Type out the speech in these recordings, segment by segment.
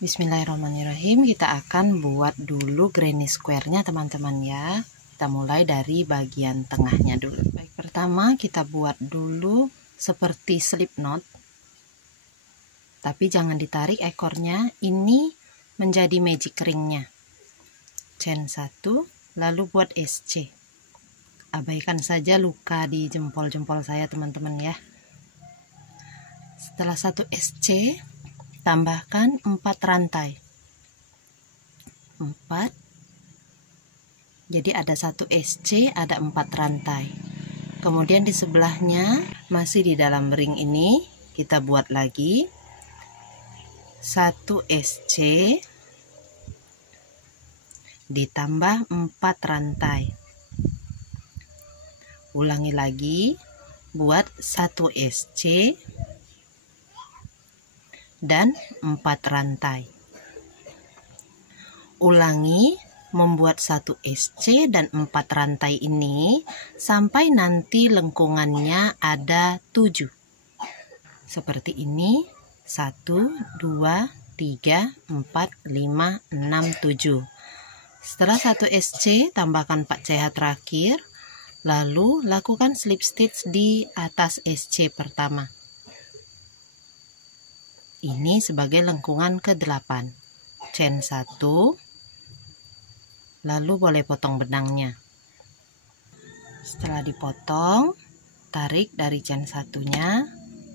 Bismillahirrahmanirrahim. Kita akan buat dulu granny square-nya teman-teman ya. Kita mulai dari bagian tengahnya dulu. Baik, pertama kita buat dulu seperti slip knot. Tapi jangan ditarik ekornya, ini menjadi magic ring-nya. Chain 1, lalu buat SC. Abaikan saja luka di jempol-jempol saya teman-teman ya. Setelah 1 SC, tambahkan 4 rantai. 4. Jadi ada 1 SC, ada 4 rantai. Kemudian di sebelahnya masih di dalam ring ini kita buat lagi 1 SC ditambah 4 rantai. Ulangi lagi, buat 1 SC dan 4 rantai. Ulangi membuat 1 SC dan 4 rantai ini sampai nanti lengkungannya ada 7. Seperti ini, 1, 2, 3, 4, 5, 6, 7. Setelah 1 SC, tambahkan 4 CH terakhir, lalu lakukan slip stitch di atas SC pertama. Ini sebagai lengkungan ke-8. Chain 1, lalu boleh potong benangnya. Setelah dipotong, tarik dari chain 1-nya,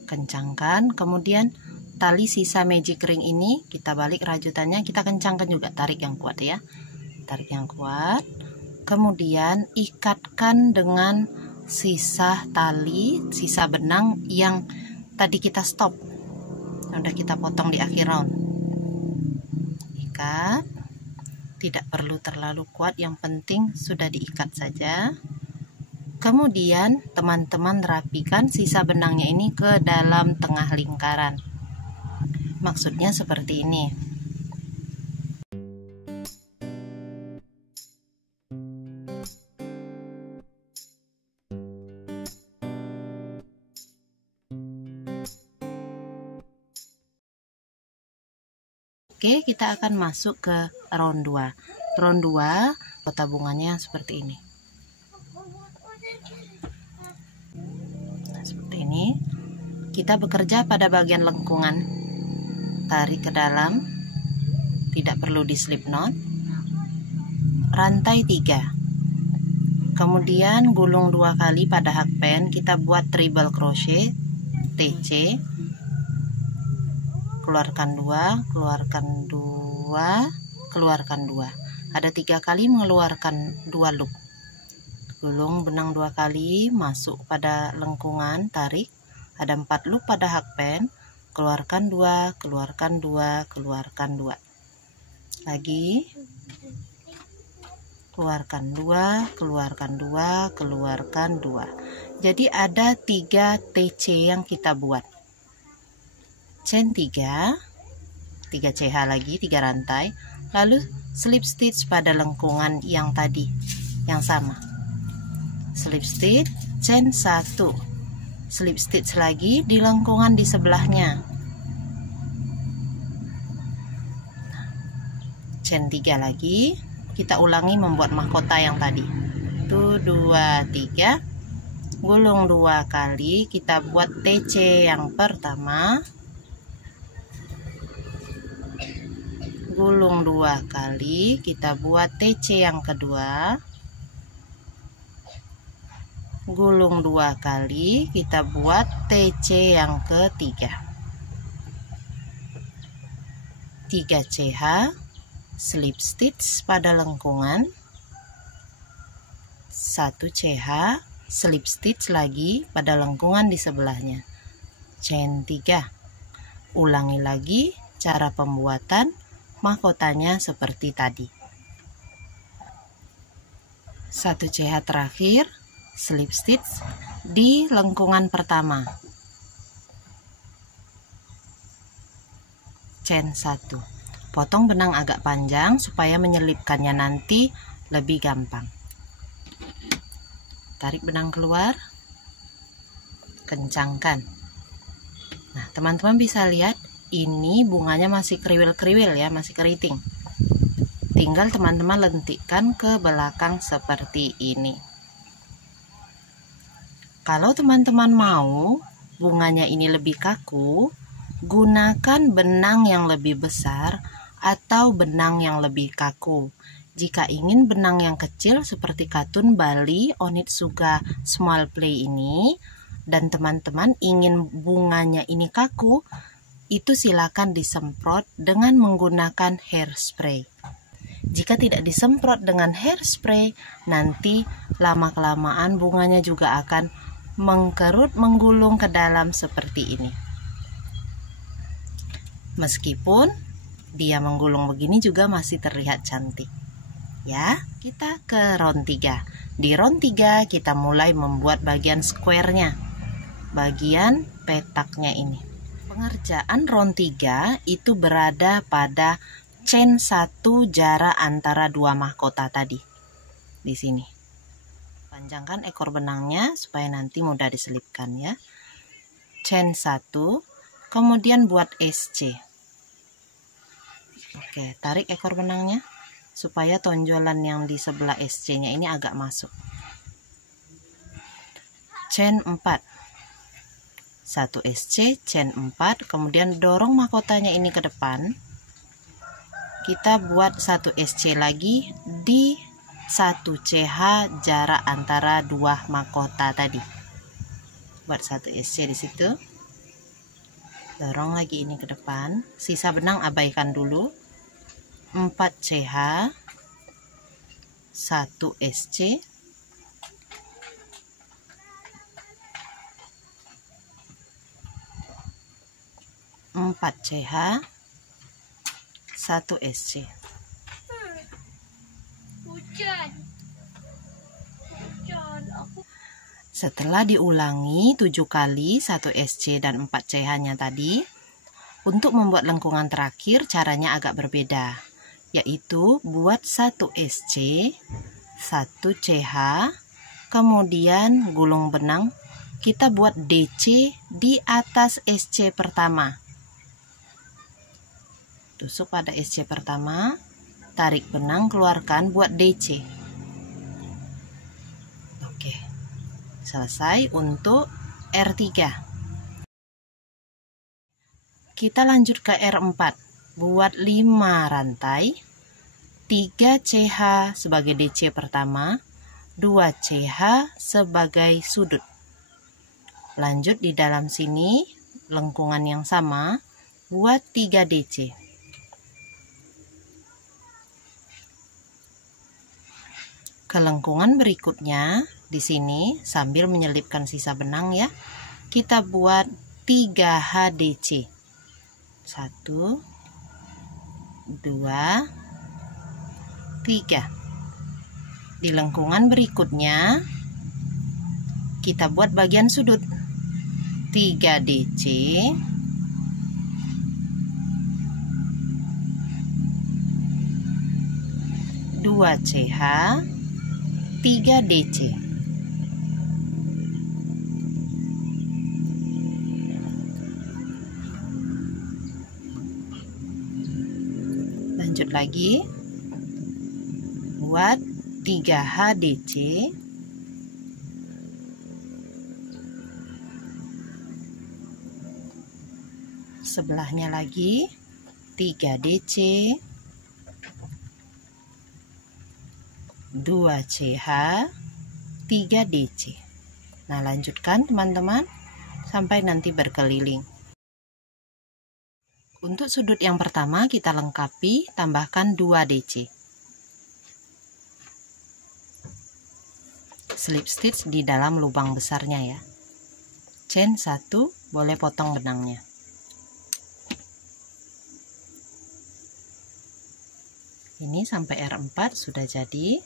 kencangkan, kemudian tali sisa magic ring ini kita balik rajutannya, kita kencangkan juga, tarik yang kuat ya. Tarik yang kuat, kemudian ikatkan dengan sisa tali, sisa benang yang tadi kita stop. Udah kita potong di akhir round. Ikat, tidak perlu terlalu kuat, yang penting sudah diikat saja. Kemudian teman-teman rapikan sisa benangnya ini ke dalam tengah lingkaran. Maksudnya seperti ini. Oke, kita akan masuk ke round 2. Round 2, tabungannya seperti ini. Nah, seperti ini. Kita bekerja pada bagian lengkungan. Tarik ke dalam. Tidak perlu di slip knot. Rantai 3. Kemudian gulung 2 kali pada hakpen. Kita buat treble crochet TC. Keluarkan 2, keluarkan 2, keluarkan 2. Ada 3 kali mengeluarkan 2 loop. Gulung benang 2 kali, masuk pada lengkungan, tarik. Ada 4 loop pada hakpen, keluarkan 2, keluarkan 2, keluarkan 2. Lagi. Keluarkan 2, keluarkan 2, keluarkan 2. Jadi ada 3 TC yang kita buat. Chain 3 CH lagi, 3 rantai, lalu slip stitch pada lengkungan yang tadi, yang sama. Slip stitch, chain 1, slip stitch lagi di lengkungan di sebelahnya. Chain 3 lagi, kita ulangi membuat mahkota yang tadi. 1, 2, 3, gulung 2 kali, kita buat TC yang pertama. Gulung 2 kali, kita buat TC yang kedua. Gulung 2 kali, kita buat TC yang ketiga. 3 CH, slip stitch pada lengkungan. 1 CH, slip stitch lagi pada lengkungan di sebelahnya. Chain 3. Ulangi lagi cara pembuatan mahkotanya seperti tadi. 1 CH terakhir, slip stitch di lengkungan pertama. Chain 1. Potong benang agak panjang supaya menyelipkannya nanti lebih gampang. Tarik benang keluar, kencangkan. Nah, teman-teman bisa lihat ini bunganya masih kriwil-kriwil ya, masih keriting. Tinggal teman-teman lentikkan ke belakang seperti ini. Kalau teman-teman mau bunganya ini lebih kaku, gunakan benang yang lebih besar atau benang yang lebih kaku. Jika ingin benang yang kecil seperti katun Bali Onitsuga Small Play ini, dan teman-teman ingin bunganya ini kaku, itu silakan disemprot dengan menggunakan hairspray. Jika tidak disemprot dengan hairspray, nanti lama-kelamaan bunganya juga akan mengkerut, menggulung ke dalam seperti ini. Meskipun dia menggulung begini juga masih terlihat cantik. Ya, kita ke round 3. Di round 3 kita mulai membuat bagian square-nya, bagian petaknya ini. Pengerjaan round 3 itu berada pada chain 1 jarak antara dua mahkota tadi. Di sini. Panjangkan ekor benangnya supaya nanti mudah diselipkan ya. Chain 1, kemudian buat SC. Oke, tarik ekor benangnya supaya tonjolan yang di sebelah SC-nya ini agak masuk. Chain 4. 1 SC, chain 4, kemudian dorong mahkotanya ini ke depan. Kita buat 1 SC lagi di 1 CH jarak antara dua mahkota tadi. Buat 1 SC di situ. Dorong lagi ini ke depan. Sisa benang abaikan dulu. 4 CH, 1 SC. Empat CH, 1 SC. Setelah diulangi 7 kali 1 SC dan 4 CH-nya tadi, untuk membuat lengkungan terakhir caranya agak berbeda, yaitu buat 1 SC, 1 CH, kemudian gulung benang, kita buat DC di atas SC pertama. Tusuk pada SC pertama, tarik benang, keluarkan, buat DC. Oke, selesai untuk R3. Kita lanjut ke R4, buat 5 rantai, 3 CH sebagai DC pertama, 2 CH sebagai sudut. Lanjut di dalam sini, lengkungan yang sama, buat 3 DC. Ke lengkungan berikutnya di sini sambil menyelipkan sisa benang ya, kita buat 3 HDC. 1 2 3. Di lengkungan berikutnya kita buat bagian sudut 3 DC, 2 CH, 3 DC. Lanjut lagi, buat 3 HDC, sebelahnya lagi 3 DC, 2 CH, 3 DC. Nah, lanjutkan teman-teman sampai nanti berkeliling. Untuk sudut yang pertama kita lengkapi, tambahkan 2 DC. Slip stitch di dalam lubang besarnya ya. Chain 1, boleh potong benangnya. Ini sampai R4 sudah jadi.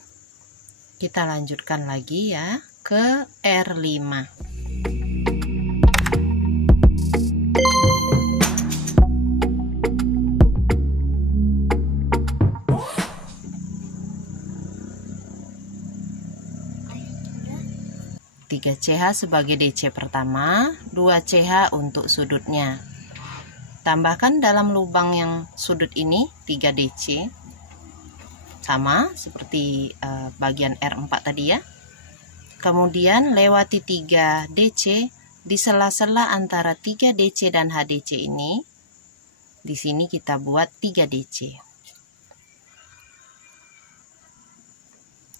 Kita lanjutkan lagi ya ke R5. CH sebagai DC pertama, 2 CH untuk sudutnya. Tambahkan dalam lubang yang sudut ini 3 DC, sama seperti bagian R4 tadi ya. Kemudian lewati 3 DC di sela-sela antara 3 DC dan HDC ini. Di sini kita buat 3 DC.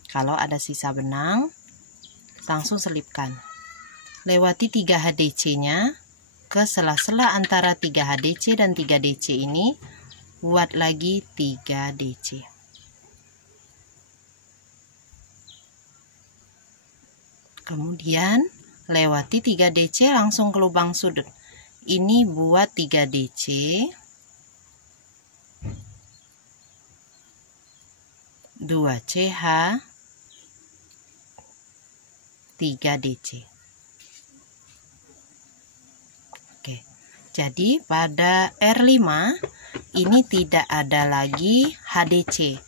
Kalau ada sisa benang, langsung selipkan. Lewati 3 HDC-nya ke sela-sela antara 3 HDC dan 3 DC ini, buat lagi 3 DC. Kemudian lewati 3 DC langsung ke lubang sudut. Ini buat 3 DC. 2 CH, 3 DC. Oke. Jadi pada R5 ini tidak ada lagi HDC.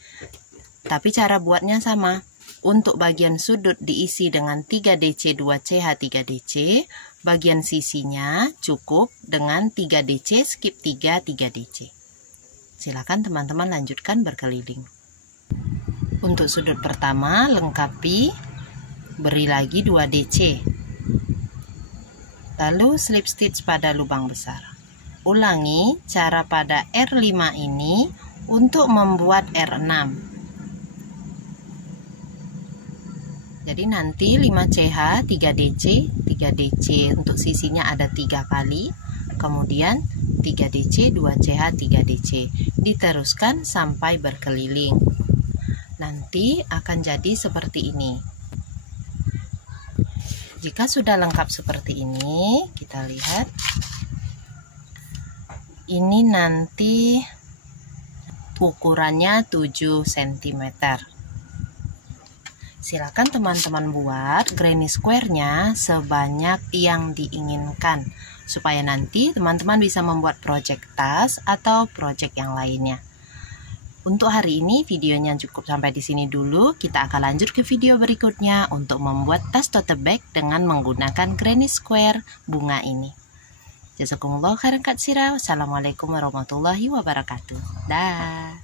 Tapi cara buatnya sama. Untuk bagian sudut diisi dengan 3 DC 2 CH 3 DC, bagian sisinya cukup dengan 3 DC skip 3 3 DC. Silakan teman-teman lanjutkan berkeliling. Untuk sudut pertama lengkapi, beri lagi 2 DC. Lalu slip stitch pada lubang besar. Ulangi cara pada R5 ini untuk membuat R6. Jadi nanti 5 CH 3 DC, 3 DC untuk sisinya ada 3 kali, kemudian 3 DC 2 CH 3 DC, diteruskan sampai berkeliling. Nanti akan jadi seperti ini. Jika sudah lengkap seperti ini, kita lihat ini nanti ukurannya 7 cm. Silakan teman-teman buat granny square-nya sebanyak yang diinginkan, supaya nanti teman-teman bisa membuat project tas atau project yang lainnya. Untuk hari ini videonya cukup sampai di sini dulu. Kita akan lanjut ke video berikutnya untuk membuat tas tote bag dengan menggunakan granny square bunga ini. Jazakumullah khairan katsira. Wassalamualaikum warahmatullahi wabarakatuh. Dah.